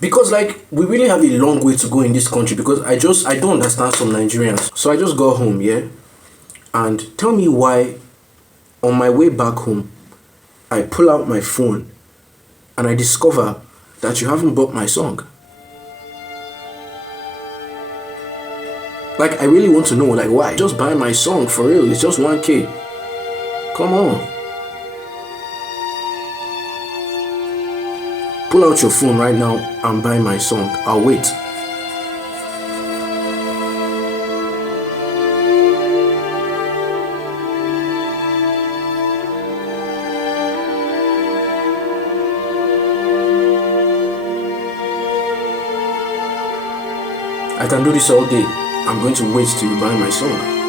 Because like we really have a long way to go in this country, because I don't understand some Nigerians. So I just got home, yeah? And tell me why on my way back home I pull out my phone and I discover that you haven't bought my song. Like I really want to know, like, why? Just buy my song for real. It's just 1K. Come on. Pull out your phone right now and buy my song. I'll wait. I can do this all day. I'm going to wait till you buy my song.